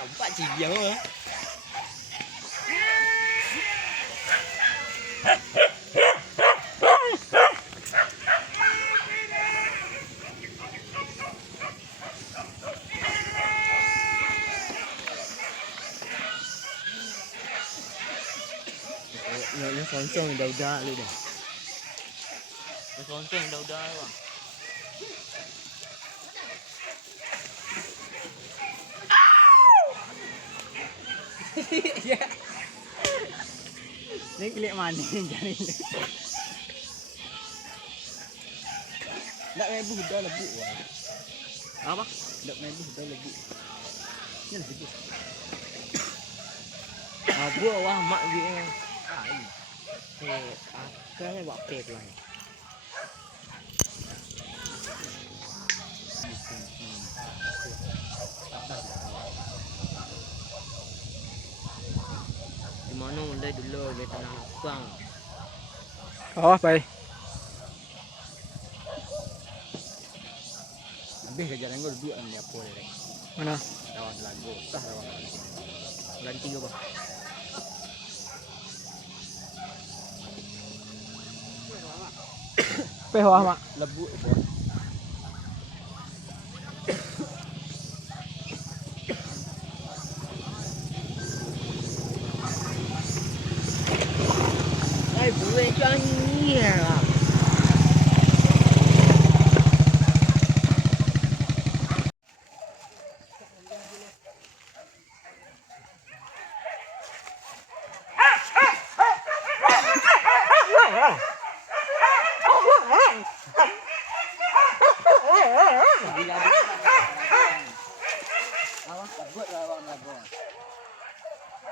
Pak Cijang mah. Nó sonsong udah lu dah. Nó sonsong udah bang. Ini klik mana jari ni? Nak mebu dah lebih wah. Apa? Nak mebu dah lebih. Ni lebih. Abu wah mak dia. Akan buat pek lah. Di mana mulai dulu dia tanah lapang. Oh, baik. Lebih ke jalan gua duduk ni apa ni? Mana? Rawan lagu, sah rawan lagu. Ganti ke bah? Pehwah mak. Lebu bah. Ai boleh janji lah.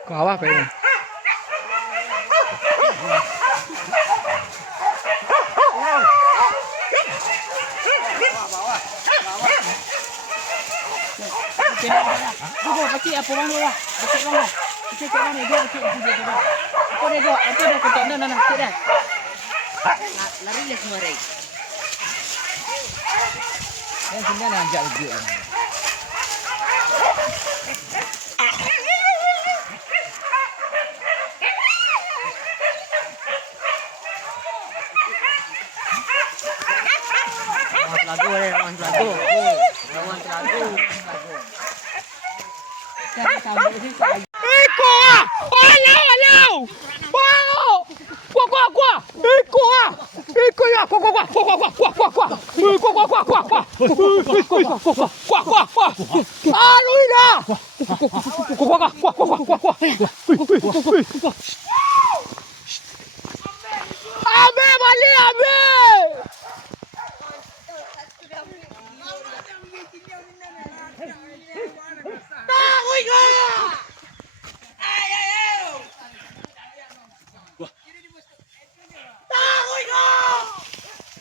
Kau apa ini? Kecil apa bang lah? Kecil bang lah. Kecil bang ni dia kecil dia. Apa dia go? Apa dia ketok dah kecil dah. Lari le semua rai. Yang sini nak ajak dia. Lagu ni, lawan lagu. Lawan lagu. Iko ah! Alau, alau! Wow! Kuah! Iko ah! Iko ya! Kuah! Alu ina! Kuah! Abe balik abe!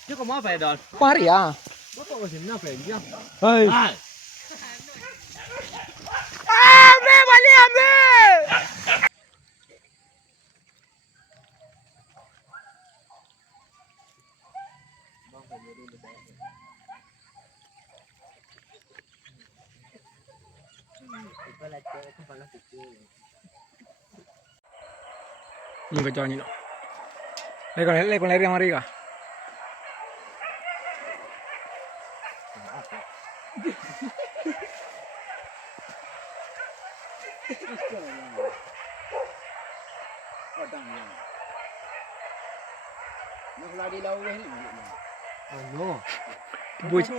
Chứ có má về rồi. Pari ah. Có có gì nó về nhá. Hai. Abe balik abe! Ni kacau ni lo. Le con yang mari kah? Nak lari lawan ni. No. Buat. Ini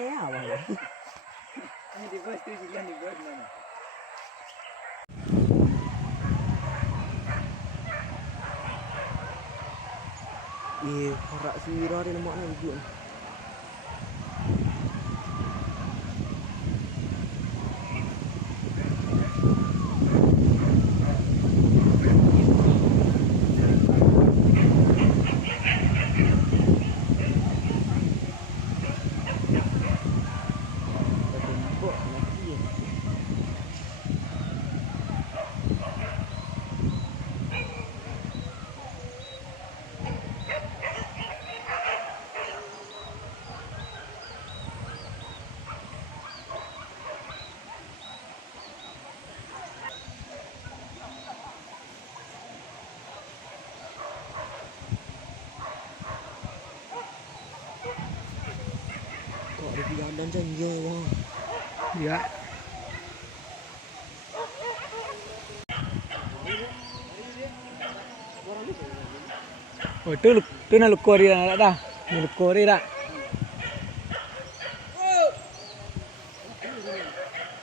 di bawah tu juga ni buat mana? Korak sirah dia lemak ni wujud. Anjay bang. Iya. Oh itu na lukor dia dah. Ni lukor dia dah.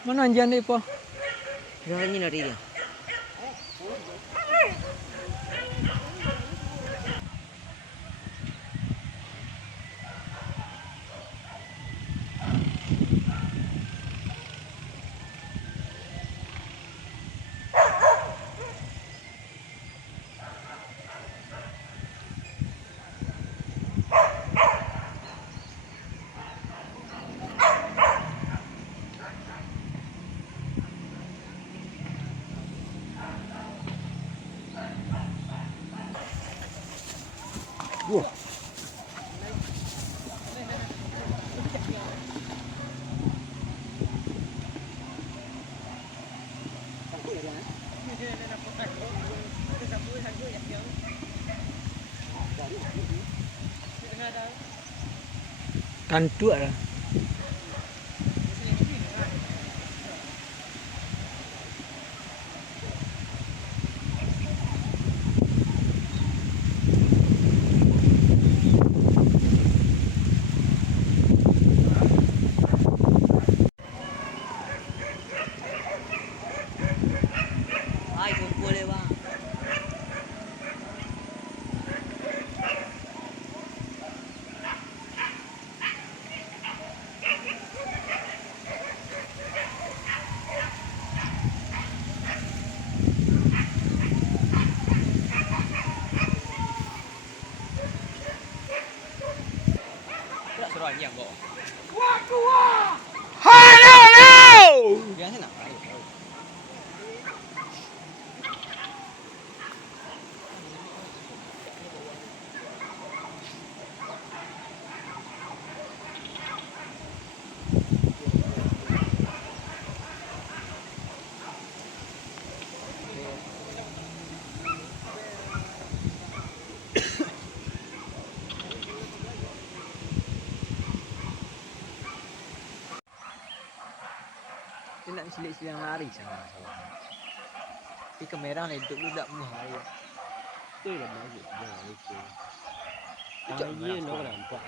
Mana anjing ni po? Yang ini nari dia. Wah. Tantu ada. Ay, boleh bang. Tak suruh anjing bawa. Hello. Yang sana. Dia nak silik-silik lari sana. Tapi kamera ni duduk budak muh hari. Tu lah bagus dia itu. Yang ini nak nampak.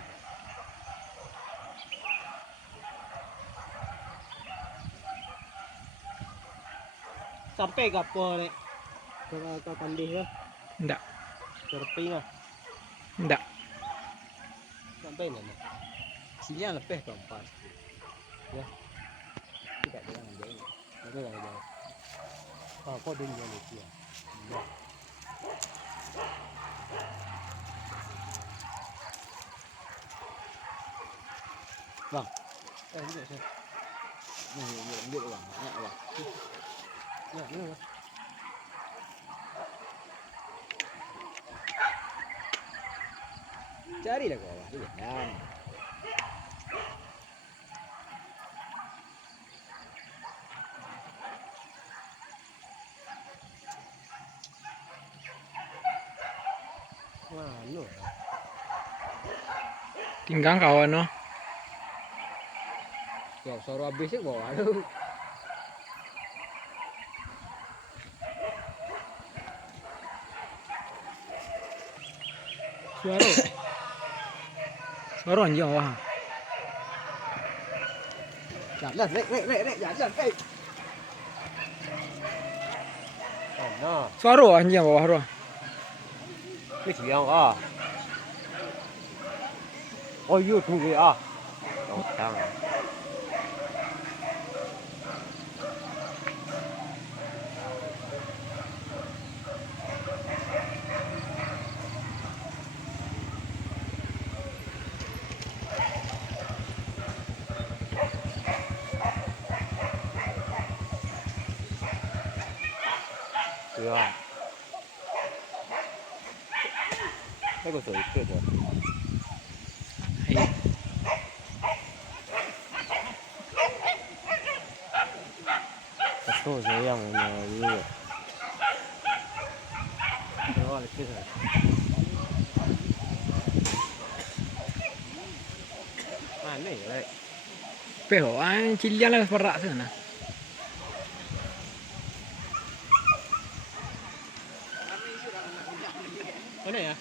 Sampai ke apa ni? Kau pandai ke? Ndak. Terping lah. Ndak. Sampai mana? Sini yang lebih keempat. Ya. Tidak ada yang jauh. Ada yang jauh. Oh, kau dia yang itu ya. Ya. Bang. Ini saya. Ini ambil bang. Banyak bang. Ya, ini bang. Carilah ke bawah. Jangan. Mana? Tinggang kawan no. Kau suruh habis ke bawah tu. Suara. Suara anjing wah. Jalan, rek, jalan, rek. Oh, no. Suara anjing bawah tu. Cái gì không à? Ôi yêu thằng gì à? Đâu thằng. Được. Cái của sủi chưa được. Betul saya yang ini. Oh, lekis. Mana ni, lek? Pero cilian lah perak sana. Mana ya?